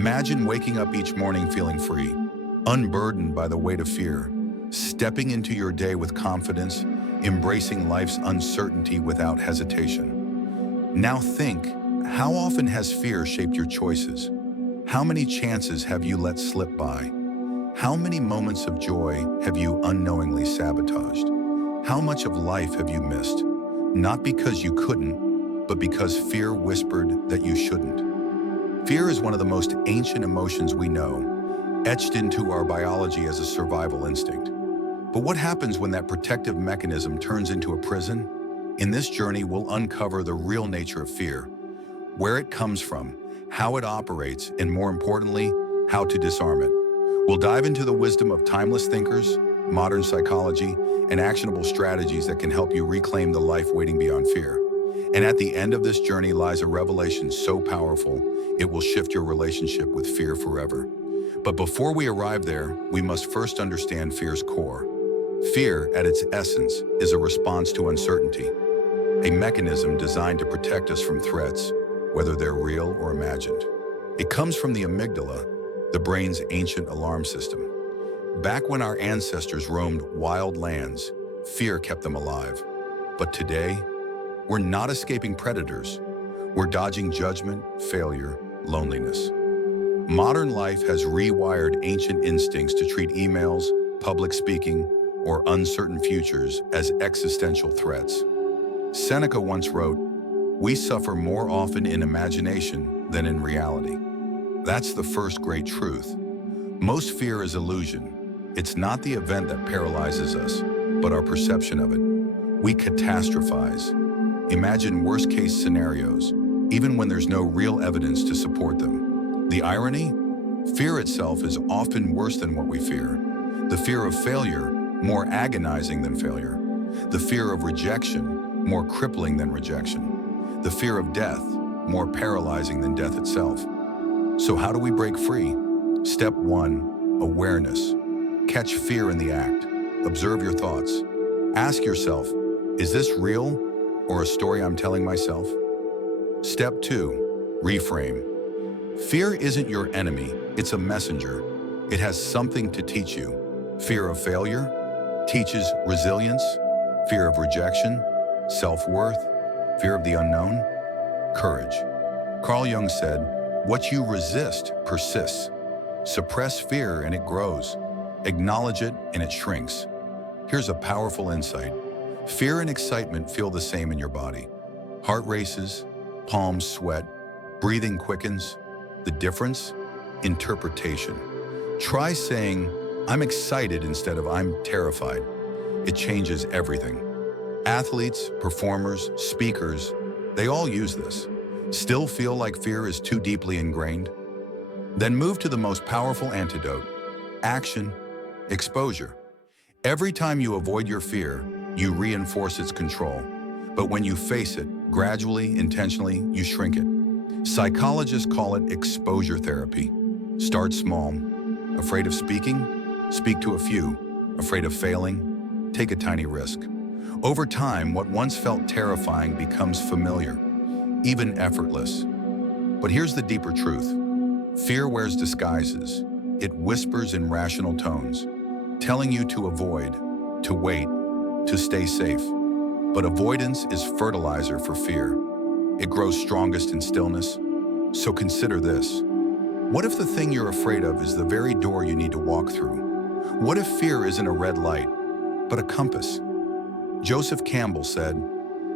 Imagine waking up each morning feeling free, unburdened by the weight of fear, stepping into your day with confidence, embracing life's uncertainty without hesitation. Now think, how often has fear shaped your choices? How many chances have you let slip by? How many moments of joy have you unknowingly sabotaged? How much of life have you missed? Not because you couldn't, but because fear whispered that you shouldn't. Fear is one of the most ancient emotions we know, etched into our biology as a survival instinct. But what happens when that protective mechanism turns into a prison? In this journey, we'll uncover the real nature of fear, where it comes from, how it operates, and more importantly, how to disarm it. We'll dive into the wisdom of timeless thinkers, modern psychology, and actionable strategies that can help you reclaim the life waiting beyond fear. And at the end of this journey lies a revelation so powerful, it will shift your relationship with fear forever. But before we arrive there, we must first understand fear's core. Fear, at its essence, is a response to uncertainty, a mechanism designed to protect us from threats, whether they're real or imagined. It comes from the amygdala, the brain's ancient alarm system. Back when our ancestors roamed wild lands, fear kept them alive. But today, we're not escaping predators. We're dodging judgment, failure, loneliness. Modern life has rewired ancient instincts to treat emails, public speaking, or uncertain futures as existential threats. Seneca once wrote, "We suffer more often in imagination than in reality." That's the first great truth. Most fear is illusion. It's not the event that paralyzes us, but our perception of it. We catastrophize. Imagine worst-case scenarios, even when there's no real evidence to support them. The irony? Fear itself is often worse than what we fear. The fear of failure, more agonizing than failure. The fear of rejection, more crippling than rejection. The fear of death, more paralyzing than death itself. So how do we break free? Step 1, awareness. Catch fear in the act. Observe your thoughts. Ask yourself, is this real or a story I'm telling myself? Step 2, reframe. Fear isn't your enemy, it's a messenger. It has something to teach you. Fear of failure teaches resilience. Fear of rejection, self-worth. Fear of the unknown, courage. Carl Jung said, "What you resist persists. Suppress fear and it grows. Acknowledge it and it shrinks." Here's a powerful insight. Fear and excitement feel the same in your body. Heart races, palms sweat, breathing quickens. The difference? Interpretation. Try saying, "I'm excited" instead of "I'm terrified." It changes everything. Athletes, performers, speakers, they all use this. Still feel like fear is too deeply ingrained? Then move to the most powerful antidote: action, exposure. Every time you avoid your fear, you reinforce its control. But when you face it, gradually, intentionally, you shrink it. Psychologists call it exposure therapy. Start small. Afraid of speaking? Speak to a few. Afraid of failing? Take a tiny risk. Over time, what once felt terrifying becomes familiar, even effortless. But here's the deeper truth. Fear wears disguises. It whispers in rational tones, telling you to avoid, to wait, to stay safe. But avoidance is fertilizer for fear. It grows strongest in stillness. So consider this. What if the thing you're afraid of is the very door you need to walk through? What if fear isn't a red light, but a compass? Joseph Campbell said,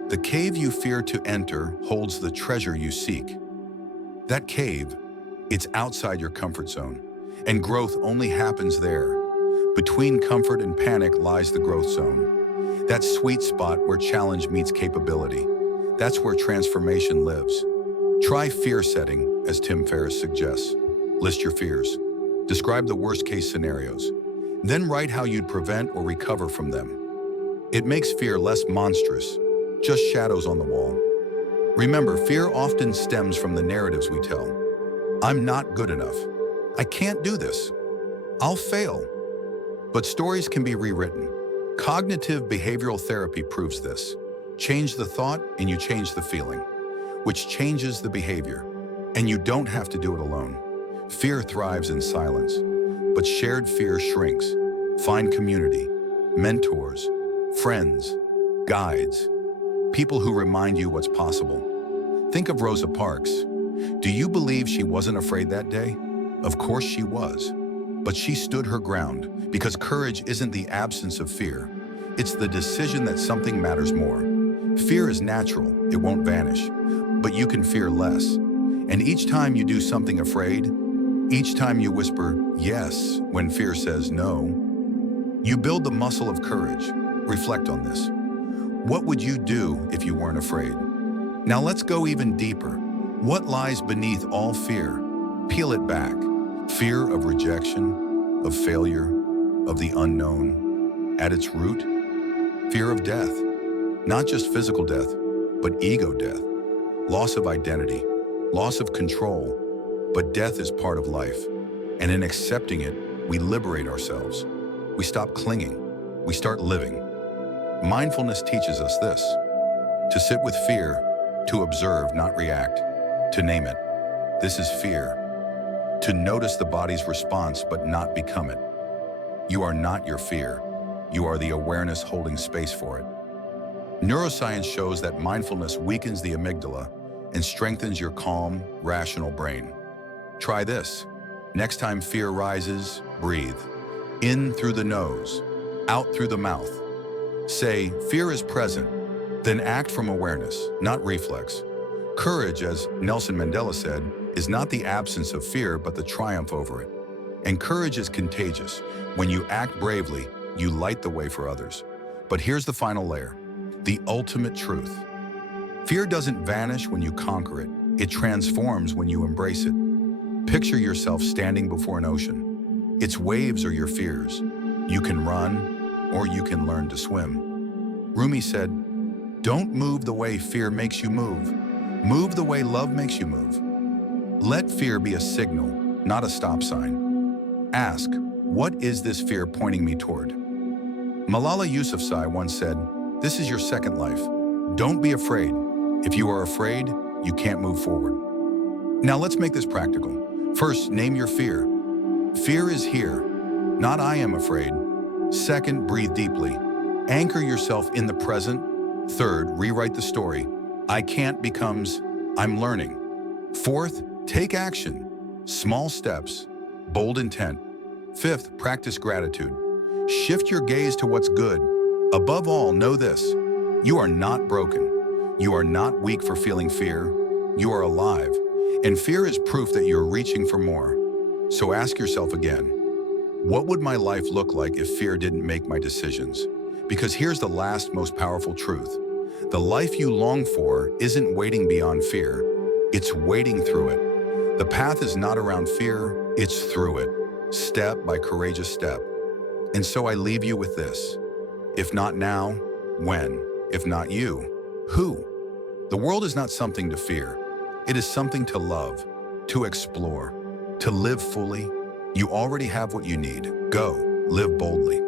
"The cave you fear to enter holds the treasure you seek." That cave, it's outside your comfort zone, and growth only happens there. Between comfort and panic lies the growth zone. That sweet spot where challenge meets capability. That's where transformation lives. Try fear setting, as Tim Ferriss suggests. List your fears. Describe the worst-case scenarios. Then write how you'd prevent or recover from them. It makes fear less monstrous, just shadows on the wall. Remember, fear often stems from the narratives we tell. I'm not good enough. I can't do this. I'll fail. But stories can be rewritten. Cognitive behavioral therapy proves this. Change the thought and you change the feeling, which changes the behavior. And you don't have to do it alone. Fear thrives in silence, but shared fear shrinks. Find community, mentors, friends, guides, people who remind you what's possible. Think of Rosa Parks. Do you believe she wasn't afraid that day? Of course she was. But she stood her ground because courage isn't the absence of fear. It's the decision that something matters more. Fear is natural, it won't vanish, but you can fear less. And each time you do something afraid, each time you whisper yes when fear says no, you build the muscle of courage. Reflect on this. What would you do if you weren't afraid? Now let's go even deeper. What lies beneath all fear? Peel it back. Fear of rejection, of failure, of the unknown. At its root, fear of death. Not just physical death, but ego death. Loss of identity, loss of control. But death is part of life. And in accepting it, we liberate ourselves. We stop clinging. We start living. Mindfulness teaches us this: to sit with fear, to observe, not react, to name it. This is fear. To notice the body's response, but not become it. You are not your fear. You are the awareness holding space for it. Neuroscience shows that mindfulness weakens the amygdala and strengthens your calm, rational brain. Try this. Next time fear rises, breathe. In through the nose, out through the mouth. Say, fear is present, then act from awareness, not reflex. Courage, as Nelson Mandela said, is not the absence of fear, but the triumph over it. And courage is contagious. When you act bravely, you light the way for others. But here's the final layer, the ultimate truth. Fear doesn't vanish when you conquer it. It transforms when you embrace it. Picture yourself standing before an ocean. Its waves are your fears. You can run, or you can learn to swim. Rumi said, "Don't move the way fear makes you move. Move the way love makes you move." Let fear be a signal, not a stop sign. Ask, what is this fear pointing me toward? Malala Yousafzai once said, "This is your second life. Don't be afraid. If you are afraid, you can't move forward." Now let's make this practical. First, name your fear. Fear is here, not I am afraid. Second, breathe deeply. Anchor yourself in the present. Third, rewrite the story. I can't becomes I'm learning. Fourth, take action. Small steps, bold intent. Fifth, practice gratitude. Shift your gaze to what's good. Above all, know this: you are not broken. You are not weak for feeling fear. You are alive. And fear is proof that you're reaching for more. So ask yourself again, what would my life look like if fear didn't make my decisions? Because here's the last, most powerful truth. The life you long for isn't waiting beyond fear. It's waiting through it. The path is not around fear, it's through it, step by courageous step. And so I leave you with this. If not now, when? If not you, who? The world is not something to fear. It is something to love, to explore, to live fully. You already have what you need. Go, live boldly.